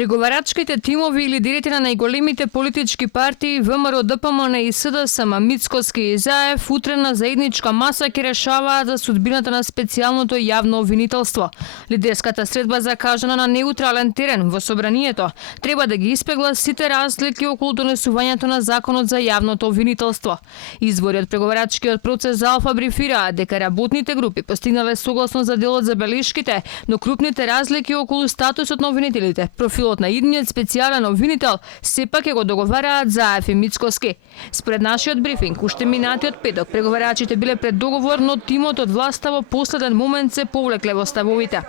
Преговарачките тимови и лидерите на најголемите политички партии ВМРО, ДПМН и СДСМ, Мицкоски и Заев утре на заедничка маса ќе решаваат за судбината на специјалното јавно обвинителство. Лидерската средба закажана на неутрален терен во собранието треба да ги испегла сите разлики околу донесувањето на законот за јавното обвинителство. Извори од преговарачкиот процес за Алфа брифираат дека работните групи постигнале согласно за дел од забелешките, но крупните разлики околу статусот на обвинителите, профилот на идниот специјален обвинител сепак ќе го договараат Заев и Мицкоски. Според нашиот брифинг, уште минатиот петок преговарачите биле пред договор, но тимот од власта во последен момент се повлекле во ставовите.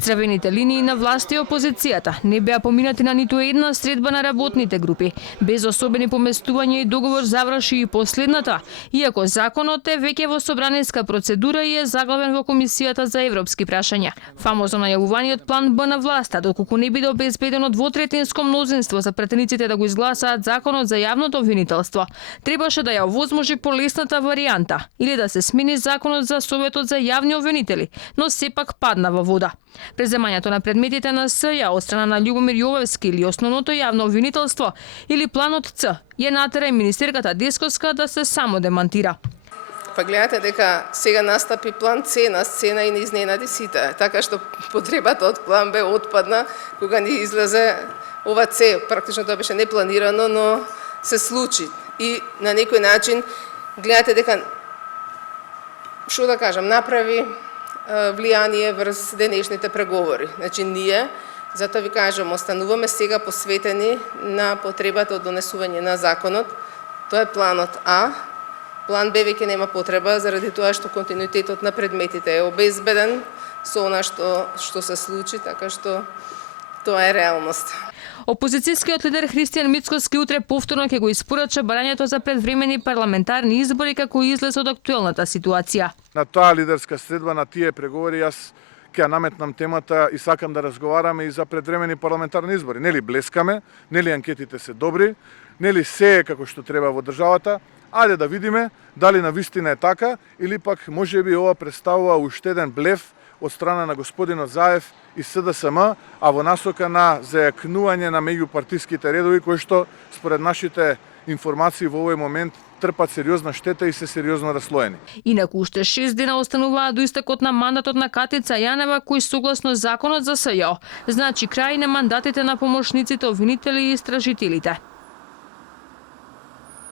Црвените линии на власта и опозицијата не беа поминати на ниту една средба на работните групи. Без особени поместувања и договор заврши и последната, иако законот е веќе во собраниска процедура и е заглавен во Комисијата за европски прашања. Фамозно најавуваниот план Б на власта, доколку не биде обезбедено двотретинско мнозинство за претениците да го изгласаат законот за јавното обвинителство, требаше да ја овозможи полесната варијанта или да се смени законот за Советот за јавни обвинители, но сепак падна во вода. Преземањето на предметите на СЈ од страна на Љубомир Јовевски или основното јавно обвинителство или планот Ц ја натера и министерката Десковска да се само демантира. Па гледате дека сега настапи план С на сцена и не изненади сите, така што потребата од план Б отпадна кога ни излезе ова С. Практично тоа беше непланирано, но се случи. И на некој начин гледате дека, што да кажам, направи влијание врз денешните преговори. Значи ние, затоа ви кажам, остануваме сега посветени на потребата од донесување на законот. Тоа е планот А. План Б веќе нема потреба, заради тоа што континуитетот на предметите е обезбеден со она што се случи, така што тоа е реалност. Опозицијскиот лидер Христијан Мицкоски утре повторно ќе го испорача барањето за предвремени парламентарни избори како излез од актуелната ситуација. На таа лидерска средба, на тие преговори, јас ќе наметнам темата и сакам да разговараме и за предвремени парламентарни избори. Нели блескаме, нели анкетите се добри, нели се е како што треба во државата. Ајде да видиме дали навистина е така или пак можеби ова представува уште еден блеф од страна на господинот Заев и СДСМ, а во насока на зајакнување на меѓупартиските редови кои што според нашите информации во овој момент трпат сериозна штета и се сериозно раслоени. Инаку уште 6 дена остануваат до истекот на мандатот на Катица Јанева, кој согласно законот за СЈ значи крај на мандатите на помошниците обвинители и истражителите.